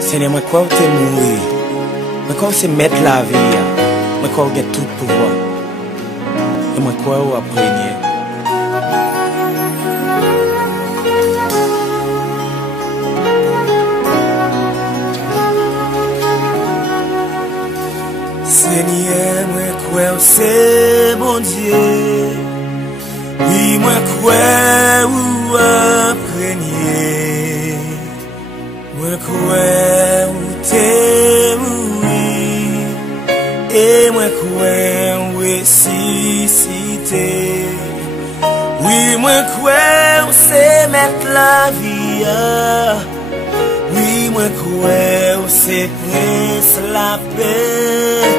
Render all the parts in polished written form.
Seigneur, moi crois que tu es mourir. Moi crois que c'est mettre la vie. Moi crois que tu as tout pouvoir. Et moi crois que tu as régné. Seigneur, moi crois que c'est bon Dieu. Oui, moi crois que tu as régné. Moi crois que tu es mourir. Et moi crois que ressuscité. Oui, moi crois que c'est mettre la vie. Oui, moi crois que c'est prince la paix.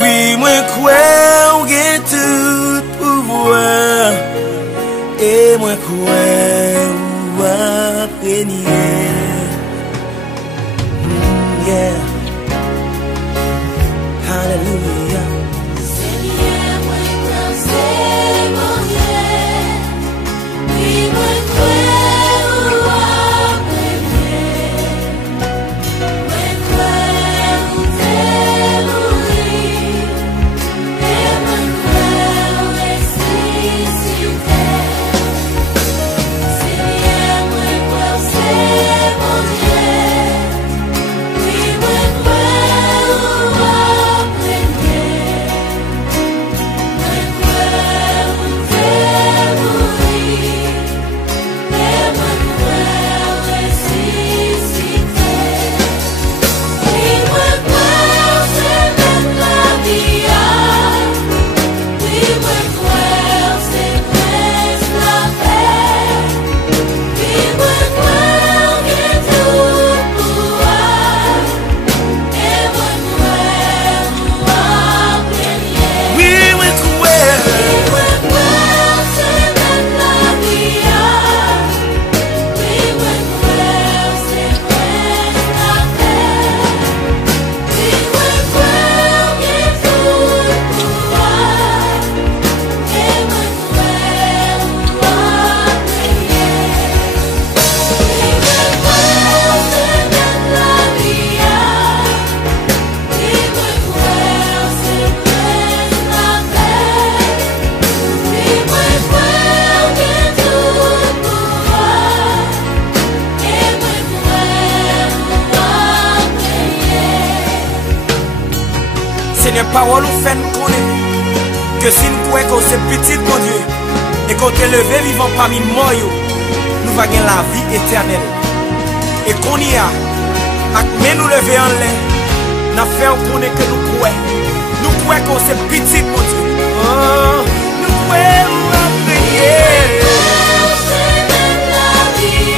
Oui, moi crois que j'ai tout pouvoir. Et moi crois que régner. Yeah. Hallelujah. Seigneur, moi crois que c'est mon Dieu. Oui, moi crois que régner. Moi crois que t'es mourir. Et moi crois que ressuscité. Seigneur, moi crois que c'est mon Dieu. Oui, moi crois que régner. Moi crois que t'es mourir. Et moi crois que ressuscité. Oui, moi crois que c'est mettre la vie. Oui, moi crois que c'est presque la paix. Oui, moi crois que j'ai tout pouvoir. Et moi crois que régner. Oui, moi crois. Oui, moi crois que c'est mettre la vie. Oui, moi crois que c'est presque la paix. Oui, moi crois que j'ai tout pouvoir. Et moi crois que régner. Oui, moi crois que c'est mettre la vie. Oui, moi crois que c'est presque la paix. Oui, moi crois que j'ai tout pouvoir. Et moi crois que régner. Seigneur, parole nous fait nous connaître que si nous croyons que c'est petit, mon Dieu, et qu'on est levé vivant parmi moi, nous allons gagner la vie éternelle. Et qu'on y a, mais nous lever en l'air, nous faisons connaître que nous croyons. Nous croyons que c'est petit, mon Dieu. Oh, nous croyons à prier. C'est mettre la vie.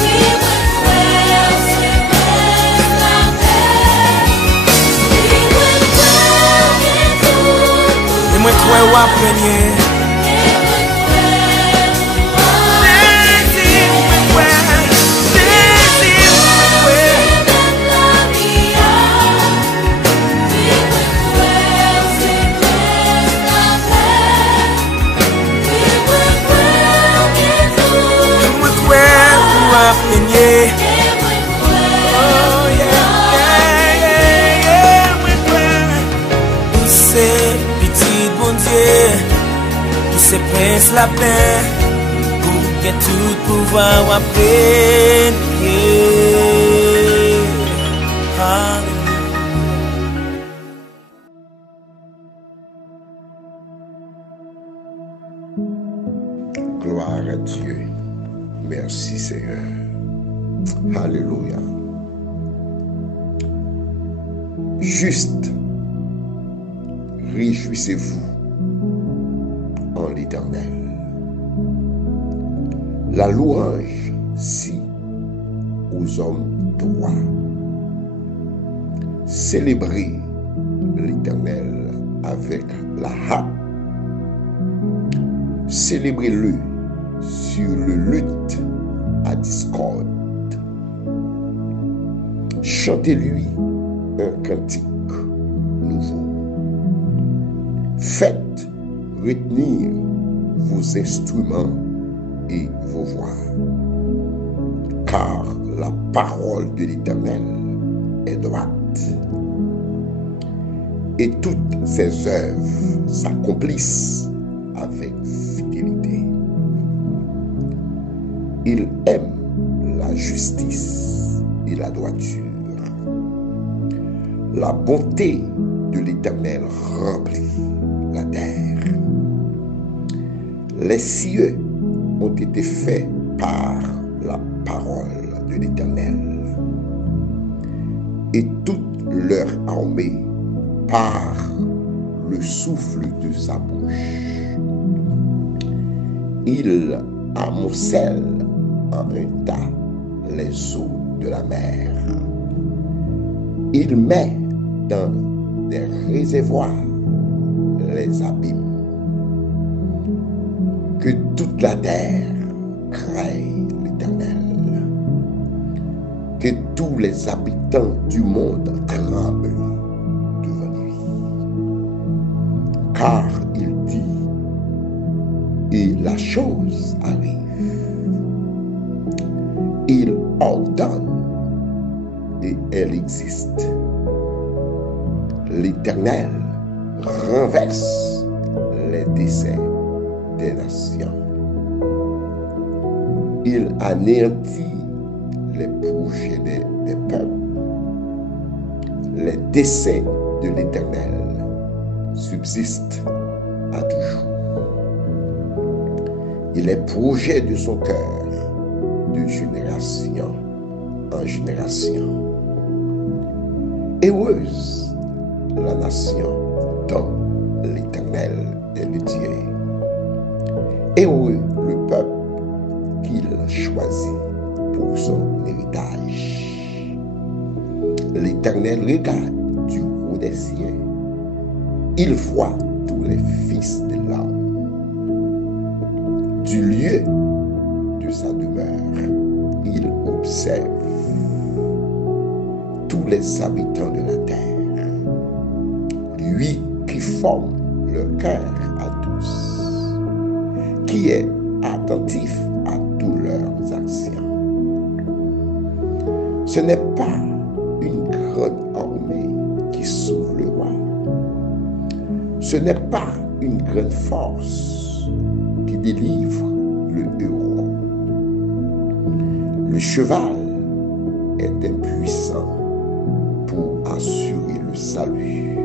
Oui, moi crois que c'est presque la paix. Oui, moi crois que j'ai tout Et moi, pouvoir. croyons à prier. Et moi crois Jésus, moi croyons. Jésus, moi croyons. c'est mettre la vie. Oui, moi crois que c'est presque la paix. Oui, moi crois que j'ai tout Moi, croyons à prier. et moi crois. Oh, yeah, moi, croyons. Où c'est petit bon Dieu, où c'est prince la paix, où que tout pouvoir à prier. Gloire à Dieu. Merci Seigneur. Alléluia. Juste, réjouissez-vous en l'Éternel. La louange, si, aux hommes droits. Célébrez l'Éternel avec la harpe. Célébrez-le sur le luth à discorde. Chantez-lui un cantique nouveau. Faites retenir vos instruments et vos voix. car la parole de l'Éternel est droite, et toutes ses œuvres s'accomplissent avec fidélité. Il aime la justice et la droiture. La bonté de l'Éternel remplit la terre. Les cieux ont été faits par la parole de l'Éternel, et toute leur armée par le souffle de sa bouche. Il amoncelle en un tas les eaux de la mer. Il met dans des réservoirs les abîmes. Que toute la terre craigne l'Éternel. Que tous les habitants du monde tremblent devant lui. Car il dit, et la chose arrive. Il ordonne, et elle existe. L'Éternel renverse les desseins des nations. Il anéantit les projets des peuples. Les desseins de l'Éternel subsistent à toujours. Et les projets de son cœur de génération en génération. Heureuse la nation dont l'Éternel est le Dieu. Heureux le peuple qu'il choisit pour son héritage. L'Éternel regarde du haut des cieux. Il voit tous les fils de l'homme. Du lieu de sa demeure, il observe tous les habitants de la terre. Lui qui forme le cœur à tous, qui est attentif à toutes leurs actions. Ce n'est pas une grande armée qui sauve le roi. Ce n'est pas une grande force qui délivre le héros. Le cheval est impuissant pour assurer le salut,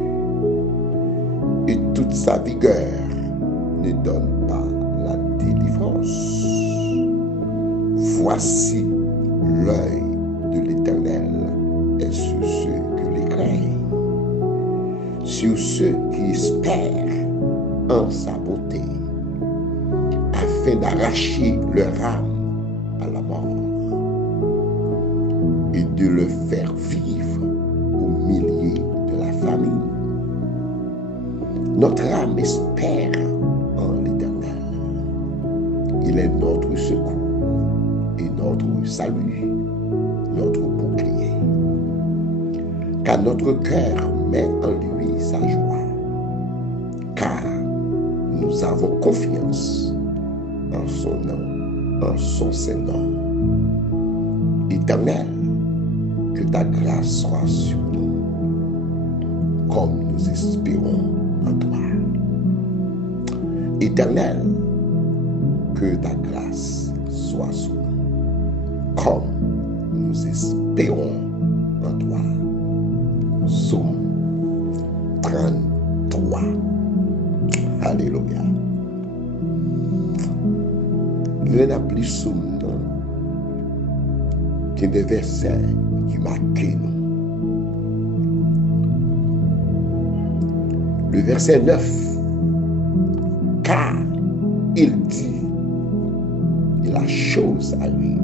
et toute sa vigueur ne donne pas la délivrance. Voici l'œil de l'Éternel est sur ceux que les craignent, sur ceux qui espèrent en sa beauté, afin d'arracher leur âme à la mort et de le faire vivre au milieu de la famine. Notre âme espère en l'Éternel. Il est notre secours et notre salut, notre bouclier. Car notre cœur met en lui sa joie, car nous avons confiance en son nom, en son Saint-Nom. Éternel, que ta grâce soit sur nous, comme nous espérons en toi. Éternel, que ta grâce soit sur nous, comme nous espérons en toi. Psaume 33. Alléluia. Il y a plus psaume qui des versets qui marquent nous. Le verset 9. Car il dit, et la chose arrive.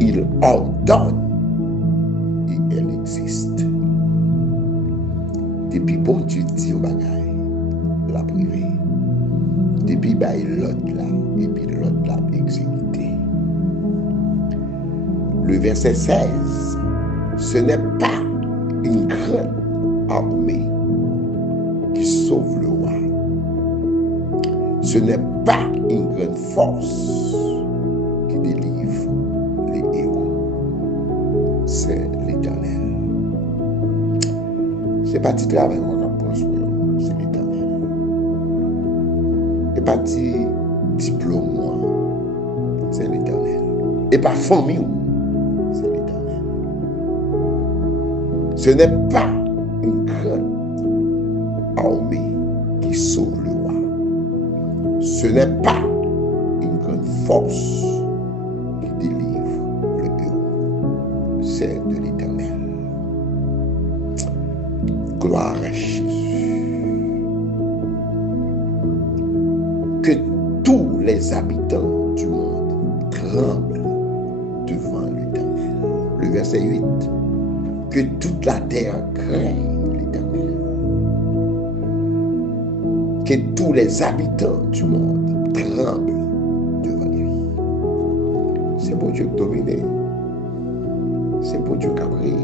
Il ordonne, et elle existe. Depuis bon Dieu dit au bagaille, la privée. Depuis l'autre là, et puis l'autre là exécuté. Le verset 16, ce n'est pas une grande armée qui sauve le roi. Ce n'est pas une grande force qui délivre Et pas de travail, moi, qui pense, c'est l'Éternel. Et pas de diplôme, moi, c'est l'Éternel. Et pas famille, c'est l'Éternel. Ce n'est pas une grande armée qui sauve le roi. Ce n'est pas une grande force qui délivre le héros. C'est de l'Éternel. Gloire à Jésus. Que tous les habitants du monde tremblent devant l'Éternel. Le verset 8. Que toute la terre craigne l'Éternel. Que tous les habitants du monde tremblent devant lui. C'est bon Dieu qui domine. C'est bon Dieu qui a prié.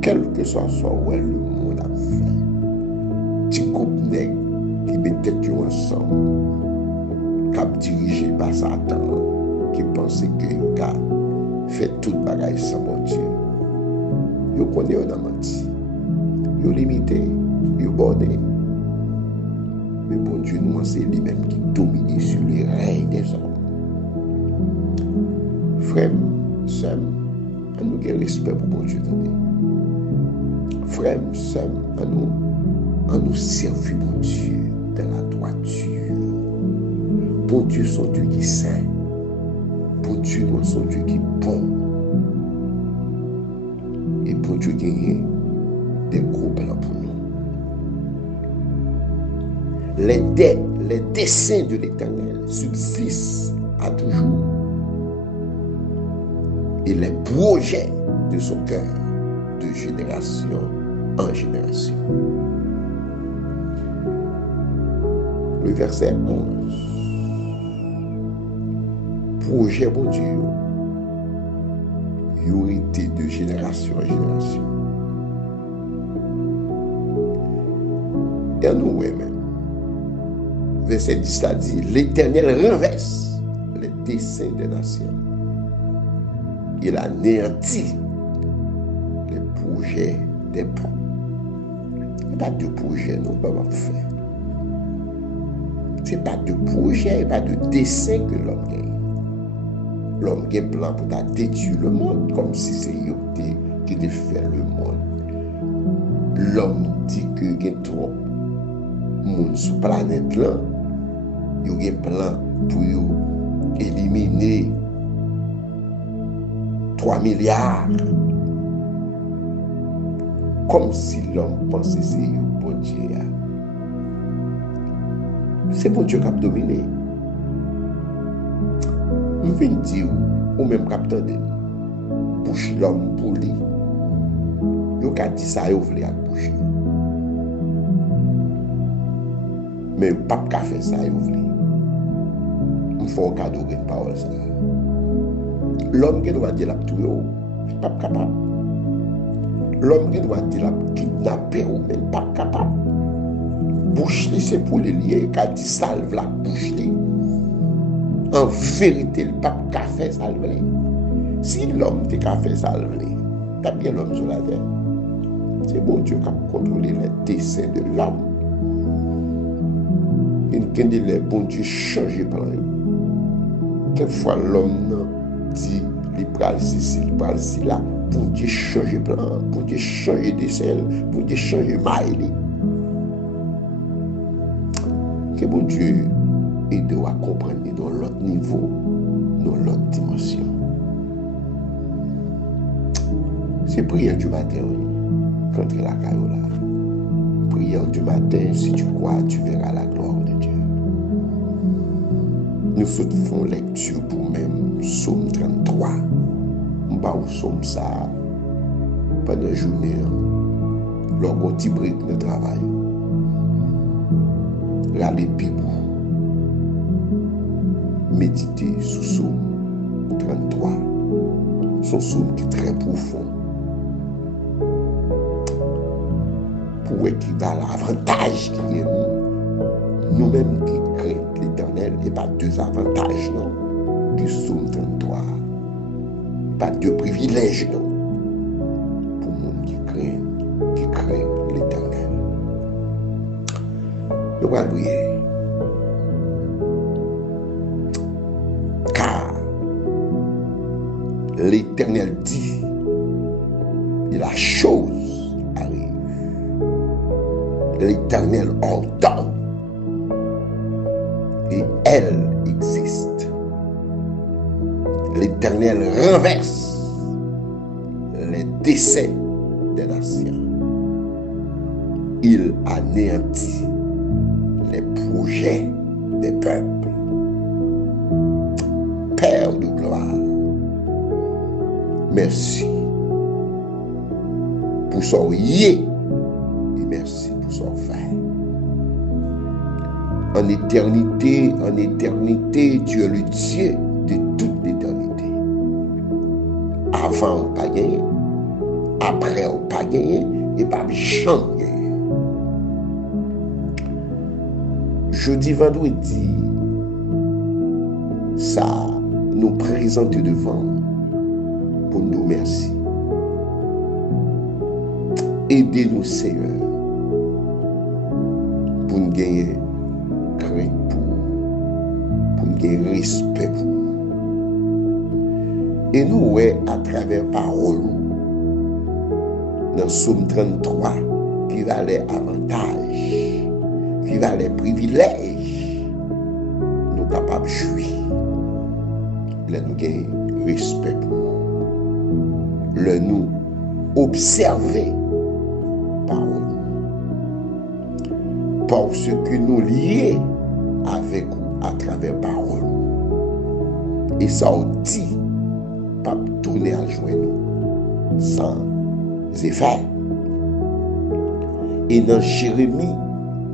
Quel que soit où le monde a fait. Petit couple nègre qui met tête ensemble, qui a dirigé par Satan, qui pensait que il a fait tout le bagage sans bon Dieu. Il connaît un menti. Il limité, il borné. Mais bon Dieu, nous, c'est lui-même qui domine sur les règnes des hommes. Frère, sœur, nous avons respect pour bon Dieu. Frère, sœur, nous servir mon Dieu dans la droiture. Bon Dieu, son Dieu qui est saint. Bon Dieu, son Dieu qui est bon. Et bon Dieu gagne des gros plans pour nous. Les desseins de l'Éternel subsistent à toujours. Et les projets de son cœur de génération en génération. Le verset 11. Projet bon Dieu, il aurait été de génération en génération. Et nous, même. Verset 10, ça dit, l'Éternel renverse les desseins des nations. Il anéantit les projets des peuples. Il n'y a pas de projet, nous ne pouvons pas faire. Ce n'est pas de projet, pas de dessein que l'homme gagne. L'homme gagne plan pour détruire le monde, comme si c'est lui qui devait faire le monde. L'homme dit que il y a trop de monde sur la planète là. Il y a un plan pour éliminer 3 milliards. Comme si l'homme pensait que c'est bon Dieu. C'est bon Dieu qui a dominé. Je viens dire, ou même capteur de bouche l'homme pour lui. Il a dit ça, il voulait à bouche. Mais le pape a fait ça, il voulait. Il faut un cadeau de parole. L'homme qui doit dire la tout, il n'est pas capable. L'homme qui doit dire la kidnapper ou même pas capable. Bouche c'est pour les lier, quand il salve la bouche. En vérité, le pape a fait salver. Si l'homme a fait salver, t'as bien l'homme sur la terre. C'est bon Dieu qui a contrôlé les desseins de l'homme. Il dit les bon Dieu changer plan. Quelquefois l'homme dit il pral ici, il pral ici là. Bon Dieu changer plan, bon Dieu changer dessein, bon Dieu changer maille. Que bon Dieu aide à comprendre dans l'autre niveau, dans l'autre dimension. C'est prière du matin, contre la carola. Prière du matin, si tu crois, tu verras la gloire de Dieu. Nous faisons lecture pour même Psaume 33. On va au Psaume ça pendant la journée. Lorsqu'on t'y brique le travail. Là, les Bibles. Méditer sous Psaume 33. Son psaume qui est très profond. Pour qu'il y a l'avantage qui est nous-mêmes qui craignons l'Éternel, et pas deux avantages, non, du psaume 33. Pas deux privilèges, non, pour nous qui craignent Nous allons prier. Car l'Éternel dit, et la chose arrive. L'Éternel ordonne, et elle existe. L'Éternel renverse les décès des nations. Il anéantit les projets des peuples. Père de gloire, merci pour son yé et merci pour son fait. En éternité, tu es le Dieu de toute l'éternité. Avant, on pas gagné. Après, on pas gagné. Et pas jamais gagné. Jeudi, vendredi, ça nous présente devant pour nous merci. Aidez-nous, Seigneur, pour nous gagner crainte pour nous gagner respect pour. Et nous, ouais, à travers parole, dans Psaume 33, qui va les avantages, qui va les privilèges, nous capables de jouir. Là, nous gagnons respect pour. Là, nous observer parole. Parce que nous lions avec vous à travers parole. Et ça dit, pas tourner à joindre nous sans effet. Et dans Jérémie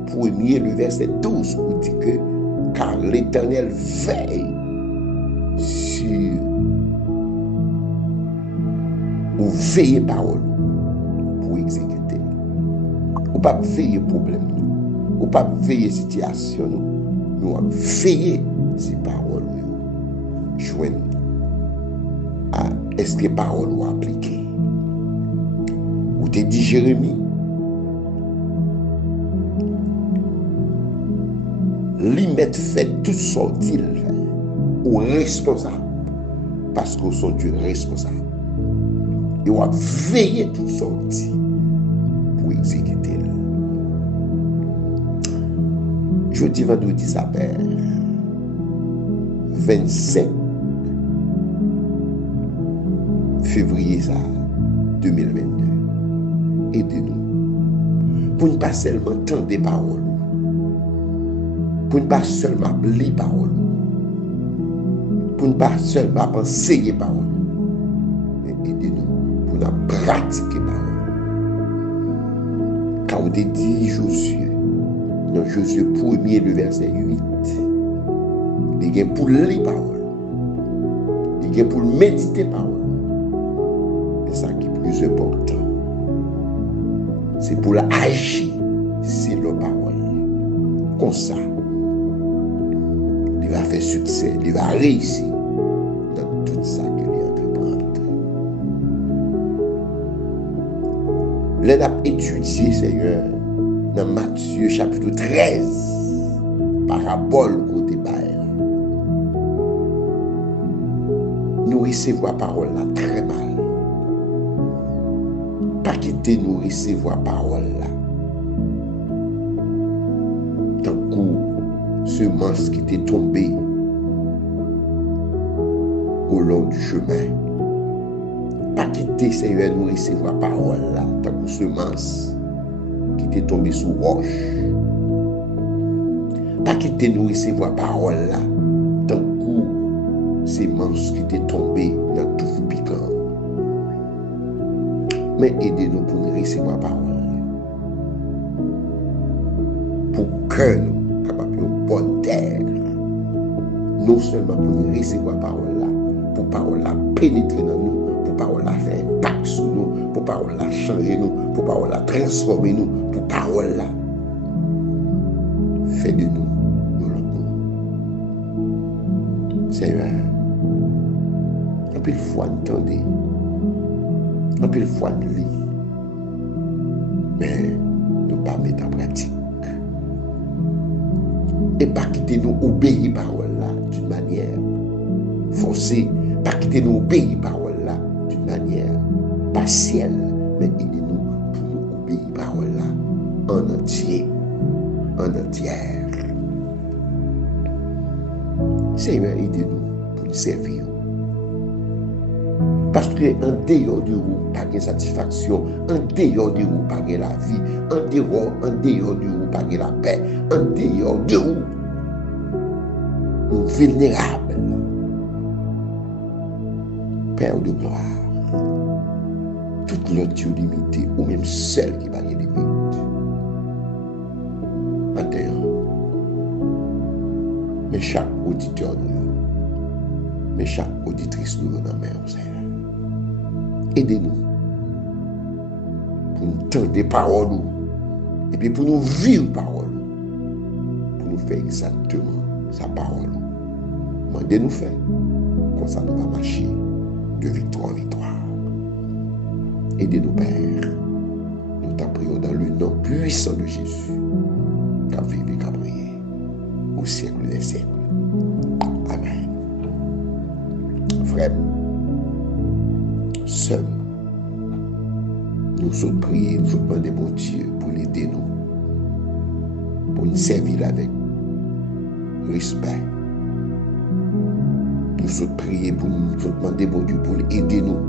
1er, le verset 12, on dit que car l'Éternel veille sur ou veiller parole pour exécuter. Ou pas veiller problème nous. Ou pas veiller situation nous. Nous veiller ces paroles nous. Joindre à est-ce que paroles ou appliquées. Ou te dit Jérémie, lui mettre fait tout sortir ou responsable parce qu'on sont Dieu responsable. Et on va veiller tout sortir pour exécuter. Jeudi, vendredi, ça perd 25 février 2022. Aidez-nous pour ne pas seulement entendre des paroles, pour ne pas seulement lire paroles, pour ne pas seulement penser les paroles, mais aidez-nous pour nous pratiquer les paroles. Car on dit Josué, dans Josué 1er, le verset 8, il y a pour lire paroles, il y a pour méditer paroles. C'est ça qui est plus important. C'est pour agir sur la parole. Comme ça, il va faire succès, il va réussir dans tout ça qu'il entreprend. Là, on a étudié, Seigneur, dans Matthieu chapitre 13, parabole côté bail. Nous recevons la parole là très mal. Pas quitter nous recevoir parole là. Tant que semence qui était tombée au long du chemin. Pas quitter Seigneur nous recevoir parole là. Tant que semence qui était tombée sous roche. Pas quitter nous recevoir parole là. Tant que semence qui était tombée dans tout piquant. Mais aidez-nous pour nous recevoir la parole. Pour que nous capables de bonne terre. Non seulement pour nous recevoir la parole là, pour parole là pénétrer dans nous, pour parole là faire impact sur nous, pour parole là changer nous, pour parole là transformer nous, pour parole là fait de nous l'autre. Seigneur, un peu de foi entendez. Un peu de foi de lui, mais ne pas mettre en pratique. Et pas quitter nous obéir parole là d'une manière forcée, pas quitter nous obéir parole là d'une manière partielle, mais aidez-nous pour nous obéir parole là en entier, en entière. Seigneur, aidez-nous pour nous servir. Parce que en dehors de vous, pas de satisfaction, en dehors de vous, pas de la vie, en dehors de vous, pas de la paix, en dehors de vous, nous vulnérables. Père de gloire, toute l'autre limité, ou même celle qui va y limite. Maintenant, mais chaque auditeur nous, mais chaque auditrice nous dans la main, Seigneur. Aidez-nous pour nous tendre des paroles et puis pour nous vivre parole, pour nous faire exactement sa parole. Mandez-nous faire, comme ça nous va marcher de victoire en victoire. Aidez-nous, Père. Nous t'en prions dans le nom puissant de Jésus, qu'a vécu et qu'a prié au siècle des siècles. Amen. Frère, seul, nous sommes priés, nous sommes demandés bon Dieu pour l'aider nous, pour nous servir avec respect. Nous sommes priés pour nous demander bon Dieu pour l'aider nous,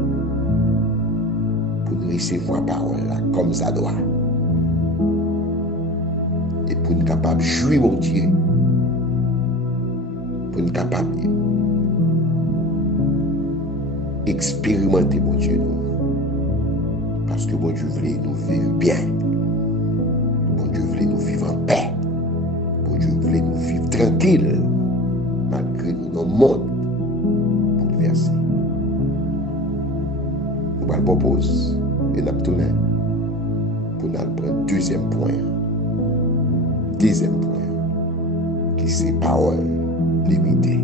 pour nous recevoir la parole là comme ça doit, et pour nous capables de jouir mon Dieu, pour nous capables expérimenter mon Dieu nous. Parce que mon Dieu voulait nous vivre bien. Mon Dieu voulait nous vivre en paix. Mon Dieu voulait nous vivre tranquille. Malgré nous dans le monde bouleversé. Nous allons proposer et nous tourner pour nous prendre deuxième point. Deuxième point. Qui c'est parole limitée.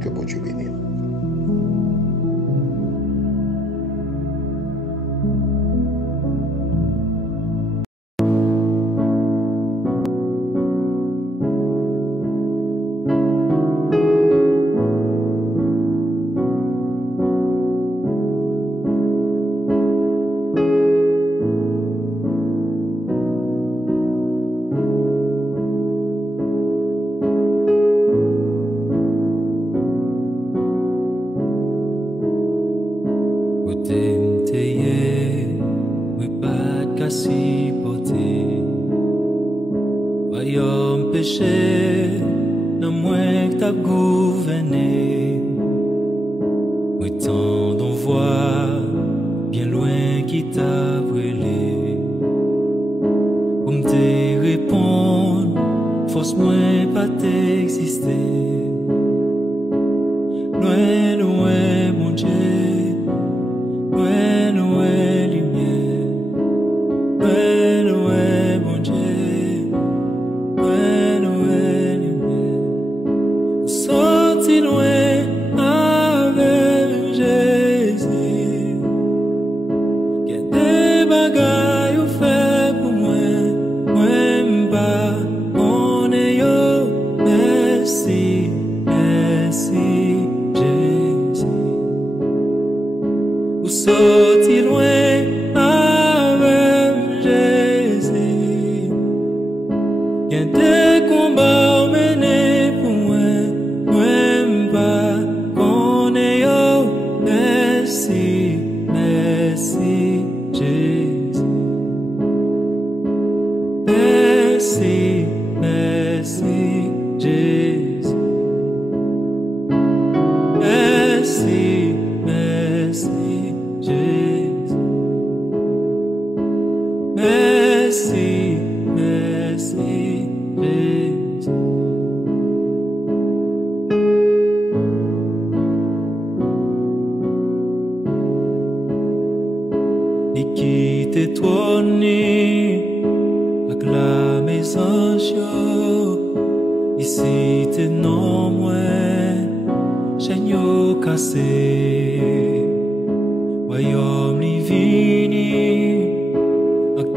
Que mon Dieu bénisse.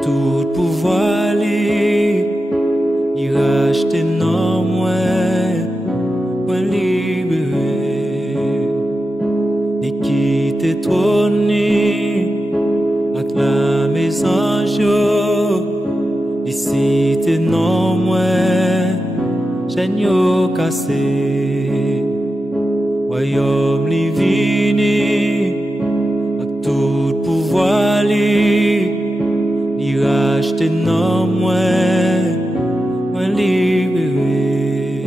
Tout pouvoir aller, il rachète non te trôner, acclamer anges, ici te non moins, j'agneau cassé, royaume livini, avec tout pouvoir li rachete non moins libéré.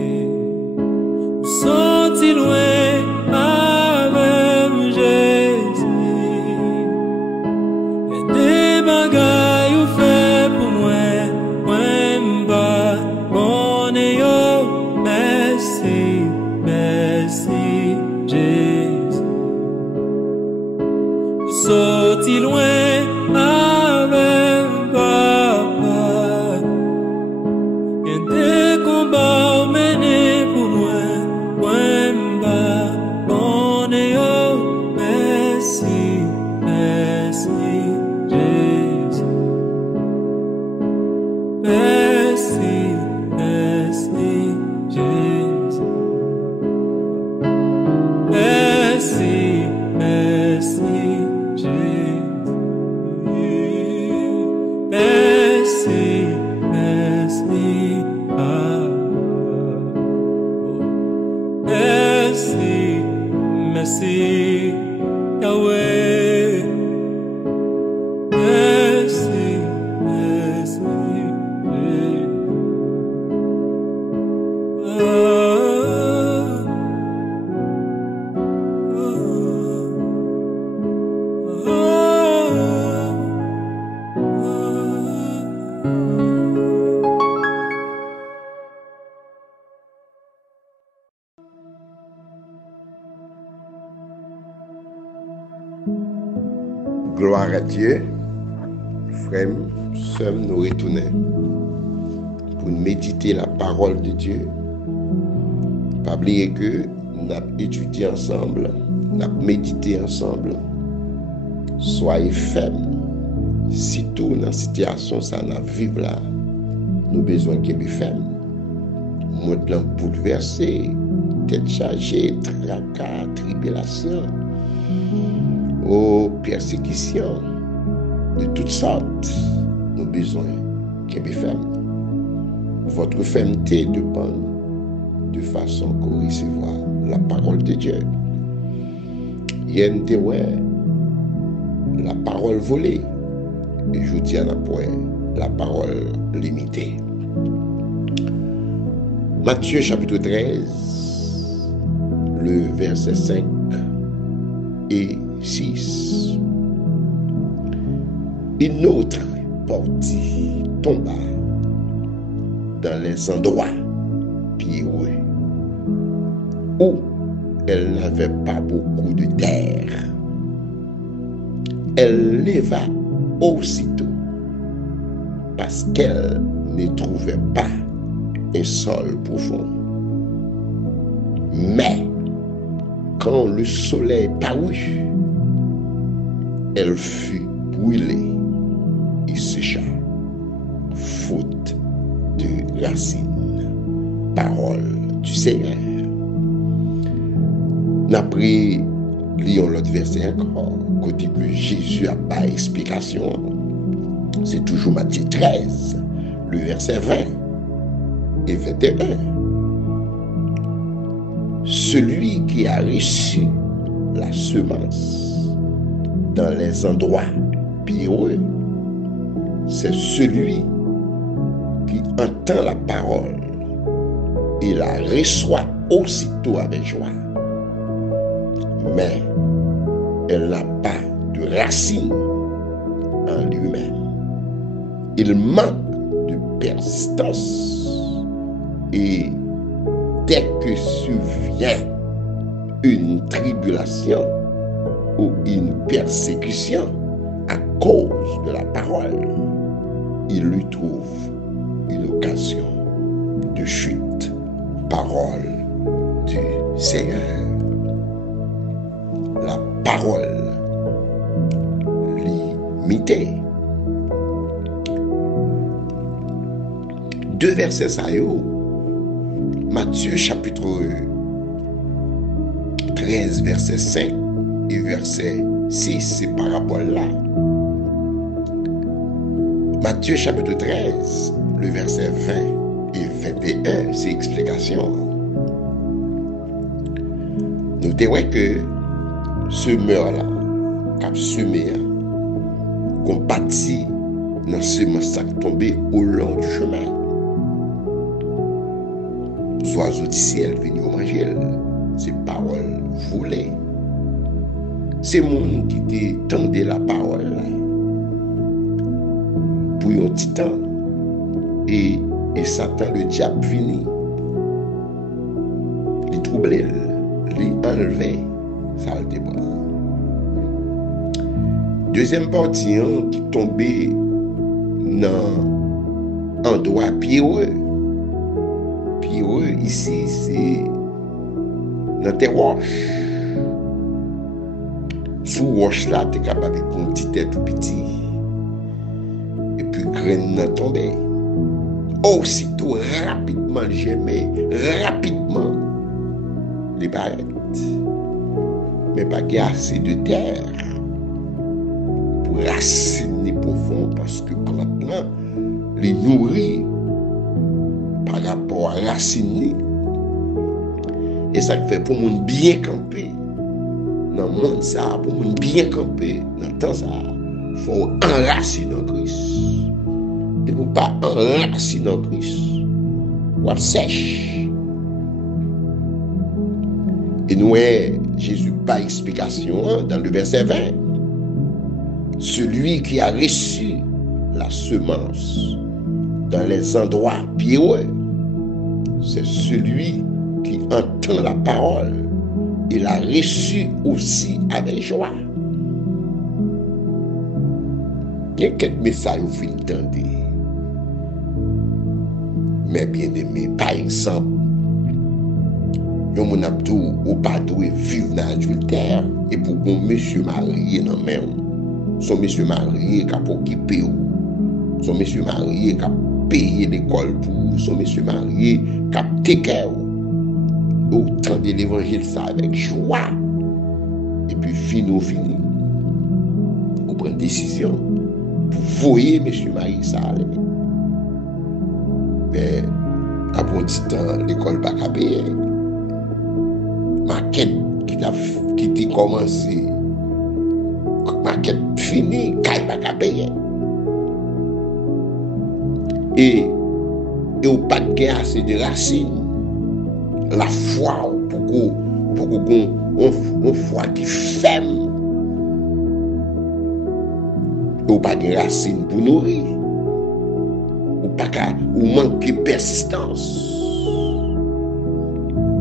Senti loin avec Jésus, y'a des bagailles ou fait pour moi, m'ba bon et yo, merci, merci Jésus. Senti loin avec papa, y'a des combats menés pour moi, m'ba bon et yo, merci, merci Jésus. Merci, merci Jésus. Merci, merci Jésus. Merci, merci Papa. Merci, merci Yahweh. Merci, merci Jésus. Gloire à Dieu. Frères, sœurs, nous retournons pour méditer la parole de Dieu. Pas oublier que nous avons étudié ensemble, nous avons médité ensemble. Soyez fermes. Sitôt dans la situation ça nous vivre là, nous avons besoin de fermes. Monde bouleversé, tête chargée, tracas, tribulation, persécution de toutes sortes. Nous avons besoin de fermes. Votre fermeté dépend de façon qu'on recevra la parole de Dieu. Il y a une la parole volée. Et je dis à la la parole limitée. Matthieu chapitre 13, le verset 5 et 6. Une autre partie tomba dans les endroits pierreux où elle n'avait pas beaucoup de terre. Elle leva aussitôt parce qu'elle ne trouvait pas un sol profond. Mais quand le soleil parut, elle fut brûlée et sécha, faute de racines. Parole du Seigneur. Après, lisons l'autre verset encore, côté que Jésus a pas explication. C'est toujours Matthieu 13, le verset 20 et 21. Celui qui a reçu la semence dans les endroits pierreux, c'est celui qui entend la parole et la reçoit aussitôt avec joie. Mais elle n'a pas de racine en lui-même. Il manque de persistance et dès que survient une tribulation ou une persécution à cause de la parole, il lui trouve une occasion de chute. Parole du Seigneur. La parole limitée. Deux versets ça yo. Matthieu chapitre 13 verset 5 et verset 6, c'est parabole là. Matthieu chapitre 13, le verset 20 et 21, c'est explication. Notez que semeur là, qui a semé, qu'on bâtit dans semence qui tombé au long du chemin. Les oiseaux du ciel viennent manger, c'est parole volée. C'est le monde qui tendait la parole là, pour un petit temps. Et Satan, le diable, vient, il trouble, il enlève, ça le débranche. Deuxième partie, qui tombait dans un endroit pierreux. Pierreux, ici, c'est dans tes roches. Sous roche là, tu es capable de prendre un petit tête tout petit. Et puis, graine n'a tombé. Aussitôt, rapidement, le germer, rapidement, les paraître. Mais pas qu'il y a assez de terre pour raciner profond, parce que maintenant, les nourrit par rapport à raciner. Et ça fait pour mon bien camper. Dans le monde, ça, pour mon bien camper, dans le temps, ça, il faut enraciner en Christ. Et pour pas enraciner en Christ, on sèche. Et nous, Jésus pas explication dans le verset 20. Celui qui a reçu la semence dans les endroits pierreux, c'est celui qui entend la parole et l'a reçu aussi avec joie. Il y a quelques messages que vous entendez. Mais bien aimé, par exemple, yon abdou ou pas doué vivre dans l'adultère et pour un monsieur marié dans même. Son monsieur marié qui a occupé ou. Son monsieur marié qui a payé l'école pour. Son monsieur marié qui a téqué ou. Autant de l'évangile ça avec joie. Et puis fini. Ou prendre décision pour voyer monsieur marié ça. Mais à bon petit temps, l'école pas qu'à payer. Maquette qui a commencé, maquette finie, qu'elle pas qu'à payer. Et au pas de guerre, c'est de racines. La foi, pour qu'on foi qui ferme. Au pas de racines pour nourrir. Ou manquer persistance.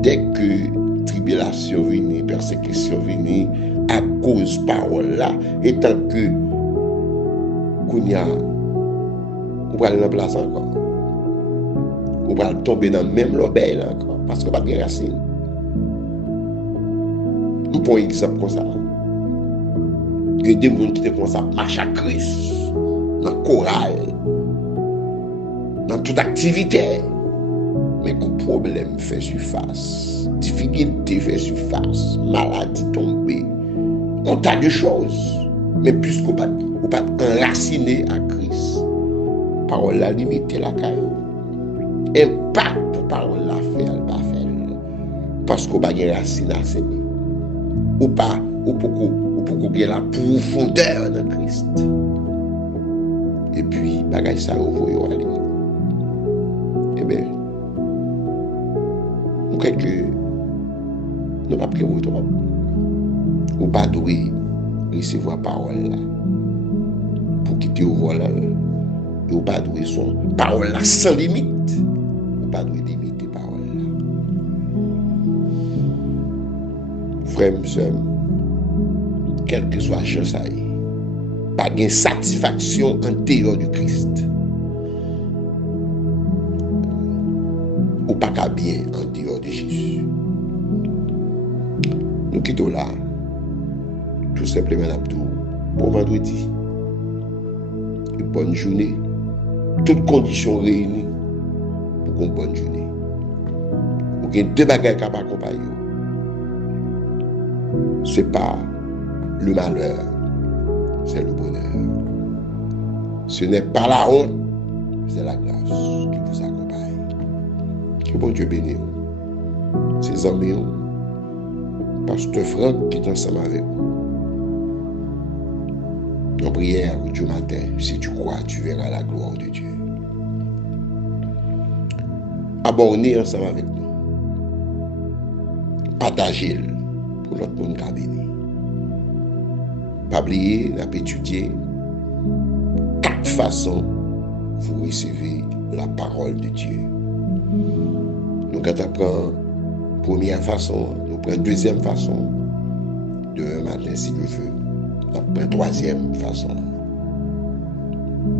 Dès que tribulation vient, persécution vient, à cause de parole là, étant que qu'on y a, on va aller dans la place encore. On va tomber dans le même l'obéi encore, parce qu'on va pas de racine. On prend un exemple comme ça. Il y a des gens qui te font ça, marche à Christ, dans le choral. Dans toute activité, mais que problème fait surface, difficulté fait surface, maladie tombée, on tas de choses, mais puisqu'on pas enraciné à Christ, parole la limite la caillou, impact pour parole la fait, elle pas fait, parce qu'on pas de racine à semer, ou pas, ou pour qu'il y ait la profondeur de Christ, et puis bagage ça vous voyez aller. Eh bien, nous croyons que nous ne pouvons pas prier trop. Ou pas doué recevoir la parole là pour quitter au vol. Et ou pas doué son parole là sans limite. Ou pas doué limiter la parole là. Frère, soeur, quel que soit la chose, pas de satisfaction en dehors du Christ. Ou pas qu'à bien en dehors de Jésus. Nous quittons là, tout simplement pour vendredi. Une bonne journée. Toutes conditions réunies pour une bonne journée. Pour qu'il y ait deux bagages qui accompagnent. Ce n'est pas le malheur, c'est le bonheur. Ce n'est pas la honte, c'est la grâce qui vous accompagne. Que bon Dieu bénisse ses amis, Pasteur Franck qui est ensemble avec vous. Nos prières du matin, si tu crois, tu verras la gloire de Dieu. Abonnez ensemble avec nous. Partagez-le pour notre monde qui béni. Pas oublier, on a étudié 4 façons vous recevez la parole de Dieu. Nous allons première façon, nous prenons deuxième façon, demain matin si Dieu veut, nous prenons troisième façon.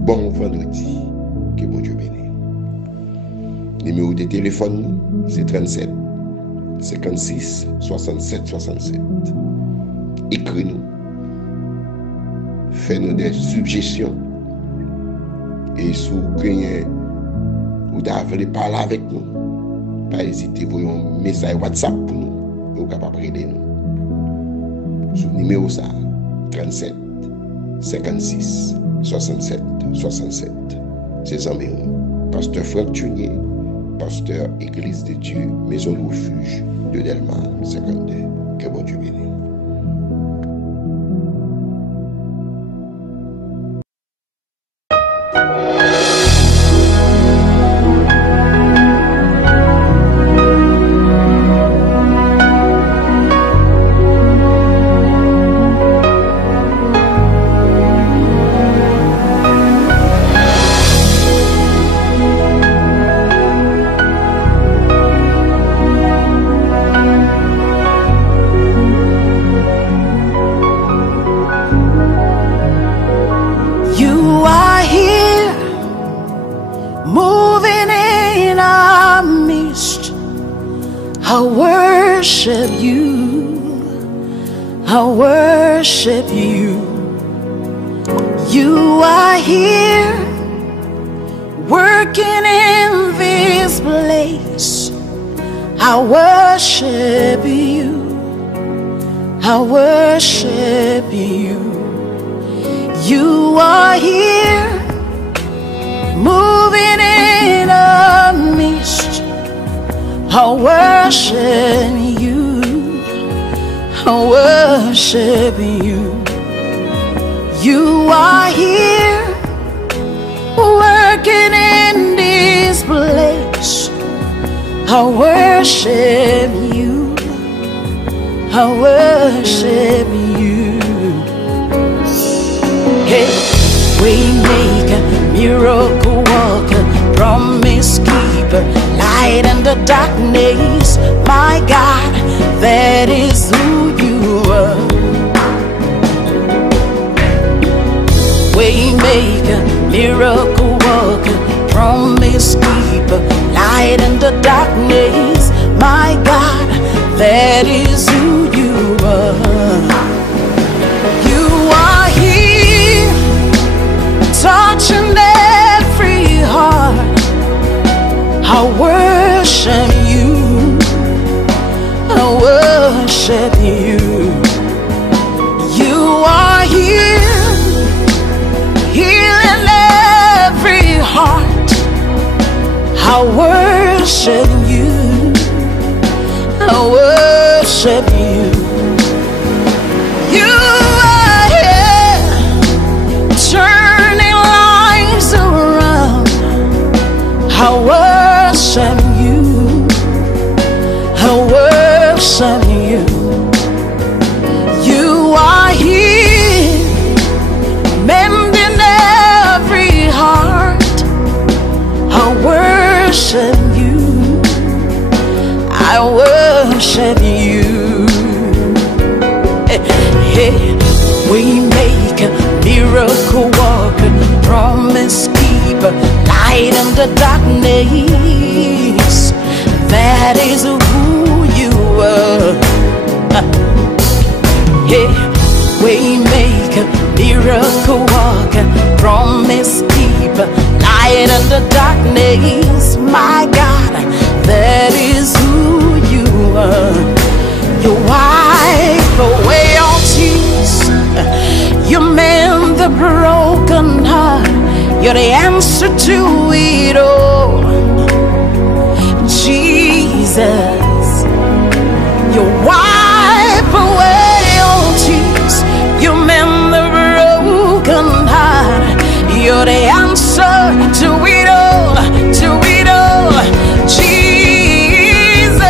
Bon vendredi, que bon Dieu bénisse. Numéro de téléphone, c'est 37 56 67 67. Écris-nous. Fais-nous des suggestions. Et si vous voulez parler avec nous, pas hésiter, voyez un message WhatsApp pour nous. Vous êtes capable de nous. Sur le numéro 37 56 67 67. C'est amis, Pasteur Franck Tunier, pasteur Église de Dieu, Maison de Refuge de Delma 52. Que bon Dieu bénisse. You wipe away all tears. You're the answer to it all. Jesus, you wipe away all tears. You mend the broken heart. You're the answer to it all, to it all. Jesus,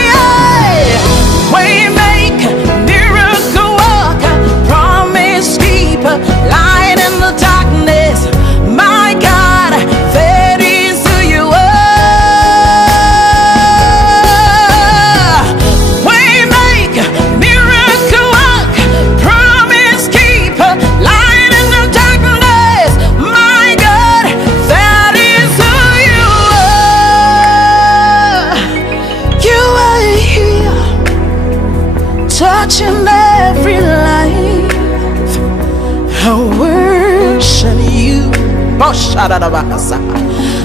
yeah. Waymaker, miracle worker, promise keeper, light in the darkness. My God, that is who you are. Waymaker, miracle worker, promise keeper, light in the darkness. My God, that is who you are. You are here, touching every life. I worship you. Oh, shadadabasa.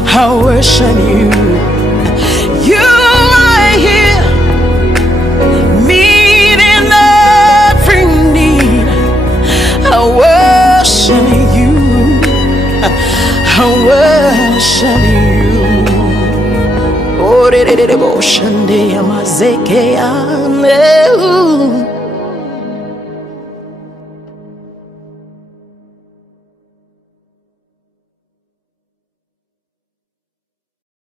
I worship you. You are here, meeting every need. I worship you. I worship you. Oh, de de de de, bo shande amazeke ane.